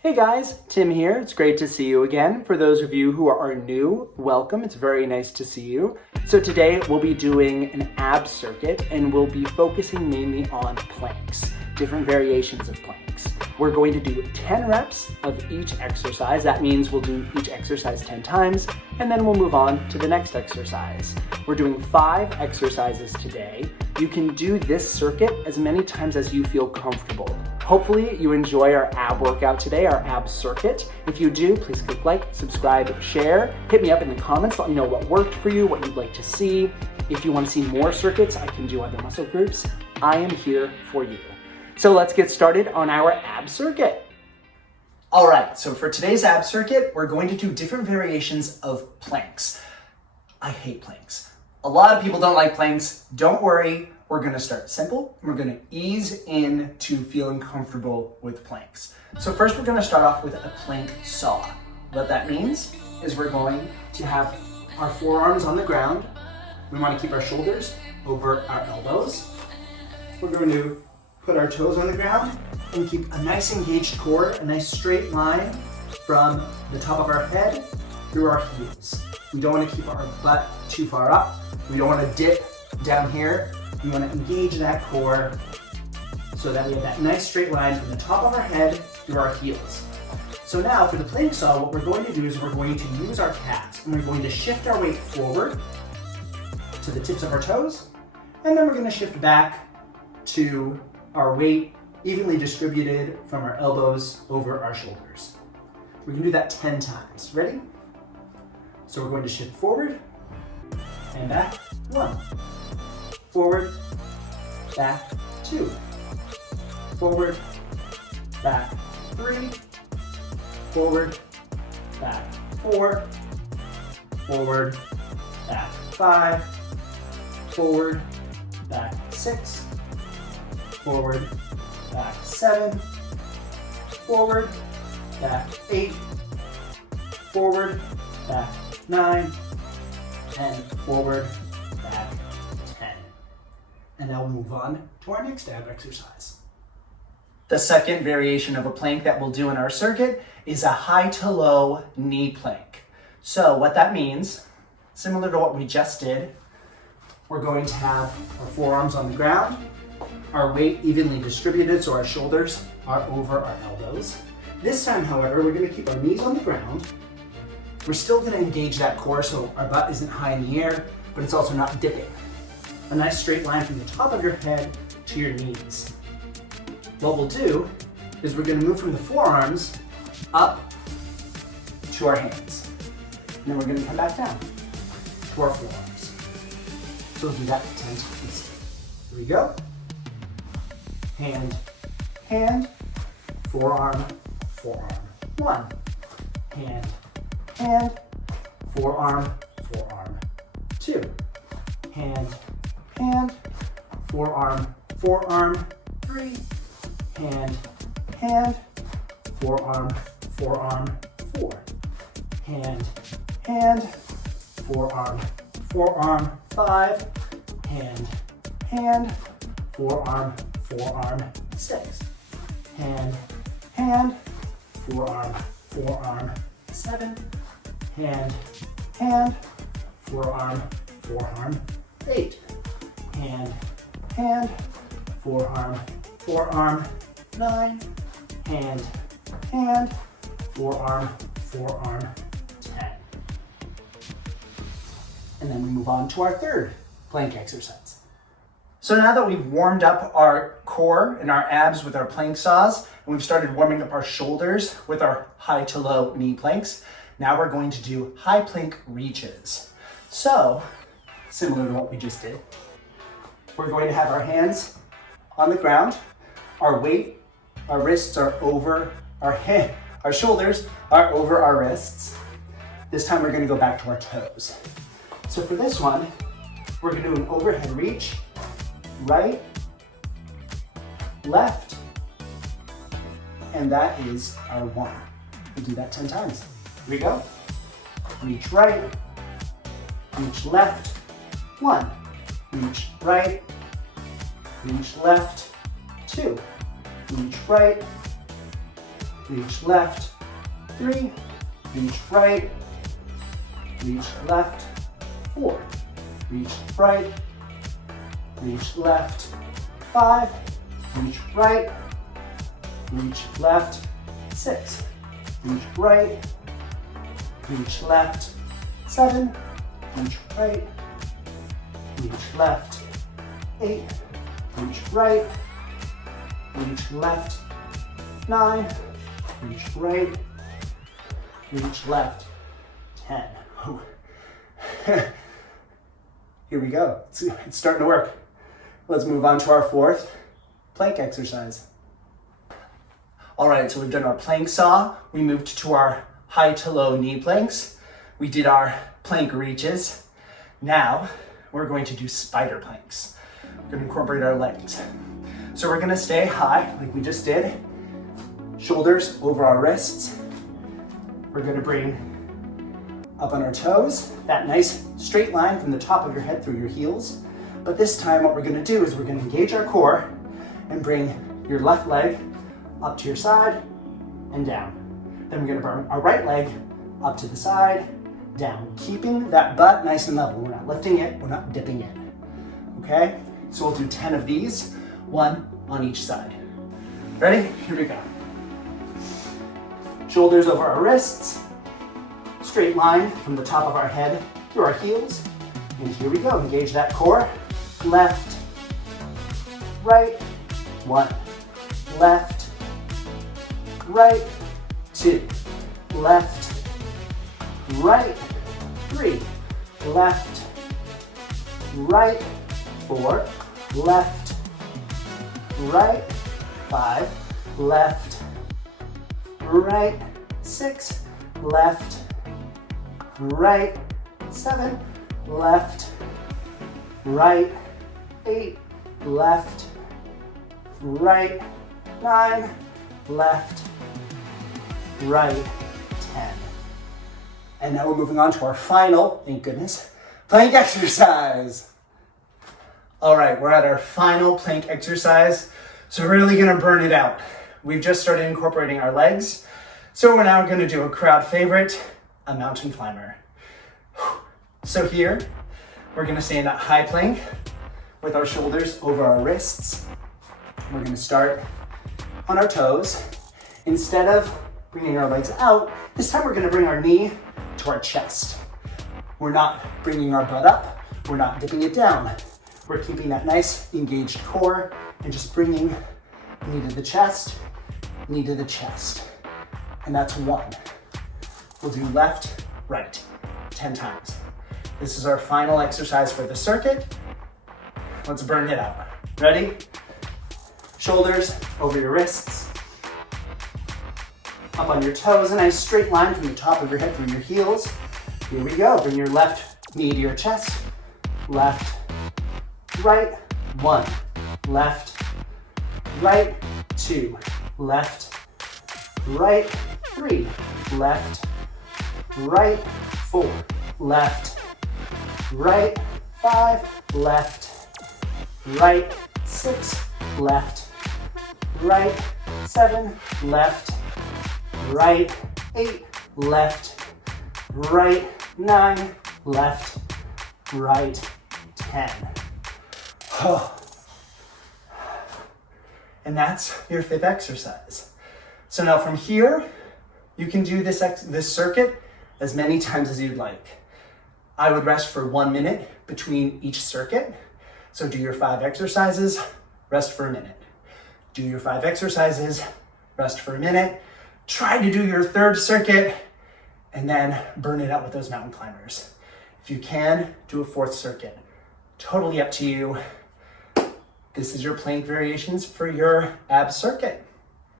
Hey guys, Tim here. It's great to see you again. For those of you who are new, welcome. It's very nice to see you. So today we'll be doing an ab circuit and we'll be focusing mainly on planks, different variations of planks. We're going to do 10 reps of each exercise. That means we'll do each exercise 10 times and then we'll move on to the next exercise. We're doing 5 exercises today. You can do this circuit as many times as you feel comfortable. Hopefully you enjoy our ab workout today, our ab circuit. If you do, please click like, subscribe, share. Hit me up in the comments, let me know what worked for you, what you'd like to see. If you want to see more circuits, I can do other muscle groups. I am here for you. So let's get started on our ab circuit. All right, so for today's ab circuit, we're going to do different variations of planks. I hate planks. A lot of people don't like planks. Don't worry. We're gonna start simple. We're gonna ease into feeling comfortable with planks. So first we're gonna start off with a plank saw. What that means is we're going to have our forearms on the ground. We wanna keep our shoulders over our elbows. We're going to put our toes on the ground and keep a nice engaged core, a nice straight line from the top of our head through our heels. We don't wanna keep our butt too far up. We don't wanna dip down here. We want to engage that core so that we have that nice straight line from the top of our head through our heels. So now for the plank saw, what we're going to do is we're going to use our calves and we're going to shift our weight forward to the tips of our toes, and then we're going to shift back to our weight evenly distributed from our elbows over our shoulders. We're going to do that 10 times. Ready? So we're going to shift forward and back. 1. Forward, back, 2. Forward, back, 3. Forward, back, 4. Forward, back, 5. Forward, back, 6. Forward, back, 7. Forward, back, 8. Forward, back, 9. And forward, back, 10. And now we'll move on to our next ab exercise. The second variation of a plank that we'll do in our circuit is a high to low knee plank. So what that means, similar to what we just did, we're going to have our forearms on the ground, our weight evenly distributed so our shoulders are over our elbows. This time, however, we're going to keep our knees on the ground. We're still going to engage that core so our butt isn't high in the air, but it's also not dipping. A nice straight line from the top of your head to your knees. What we'll do is we're going to move from the forearms up to our hands. And then we're going to come back down to our forearms. So we'll do that 10 times. Here we go. Hand, hand, forearm, forearm. 1. Hand, hand, forearm, forearm. 2. Hand, hand, forearm, forearm. 3. Hand, hand, forearm, forearm. 4. Hand, hand, forearm, forearm. 5. Hand, hand, forearm, forearm. 6. Hand, hand, forearm, forearm. 7. Hand, hand, forearm, forearm. 8. Hand, hand, forearm, forearm. 9. Hand, hand, forearm, forearm. 10. And then we move on to our third plank exercise. So now that we've warmed up our core and our abs with our plank saws, and we've started warming up our shoulders with our high to low knee planks, now we're going to do high plank reaches. So, similar to what we just did, we're going to have our hands on the ground, our weight, our wrists are over our shoulders are over our wrists. This time we're going to go back to our toes. So for this one, we're going to do an overhead reach, right, left, and that is our 1. We'll do that 10 times. Here we go. Reach right, reach left, 1. Reach right, reach left, 2. Reach right, reach left, 3, reach right, reach left, 4, reach right, reach left, 5, reach right, reach left, 6, reach right, reach left, 7, reach right, reach left, 8, reach right, reach left, 9, reach right, reach left, 10. Oh. Here we go. It's starting to work. Let's move on to our fourth plank exercise. All right, so we've done our plank saw. We moved to our high to low knee planks. We did our plank reaches. Now we're going to do spider planks. We're going to incorporate our legs. So we're going to stay high like we just did. Shoulders over our wrists. We're going to bring up on our toes, that nice straight line from the top of your head through your heels. But this time what we're going to do is we're going to engage our core and bring your left leg up to your side and down. Then we're going to bring our right leg up to the side, down, keeping that butt nice and level. We're not lifting it, we're not dipping in. Okay? So we'll do 10 of these, 1 on each side. Ready? Here we go. Shoulders over our wrists, straight line from the top of our head to our heels. And here we go, engage that core. Left, right, 1, left, right, 2, left, right, 3, left, right, 4, left, right, 5, left, right, 6, left, right, 7, left, right, 8, left, right, 9, left, right, 10. And now we're moving on to our final, thank goodness, plank exercise. All right, we're at our final plank exercise. So we're really gonna burn it out. We've just started incorporating our legs. So we're now gonna do a crowd favorite, a mountain climber. So here, we're gonna stay in that high plank with our shoulders over our wrists. We're gonna start on our toes. Instead of bringing our legs out, this time we're gonna bring our knee to our chest. We're not bringing our butt up, we're not dipping it down. We're keeping that nice engaged core and just bringing knee to the chest, knee to the chest. And that's 1. We'll do left, right, 10 times. This is our final exercise for the circuit. Let's burn it out. Ready? Shoulders over your wrists. Up on your toes, a nice straight line from the top of your head through your heels. Here we go. Bring your left knee to your chest. Left, right, 1. Left, right, 2. Left, right, 3. Left, right, 4. Left, right, 5. Left, right, 6. Left, right, 7. Left, right, 8. Left, right, 9. Left, right, 10. Oh. And that's your 5th exercise. So now from here, you can do this circuit as many times as you'd like. I would rest for 1 minute between each circuit. So do your 5 exercises, rest for a minute. Do your 5 exercises, rest for a minute. Try to do your 3rd circuit and then burn it out with those mountain climbers. If you can, do a 4th circuit. Totally up to you. This is your plank variations for your ab circuit.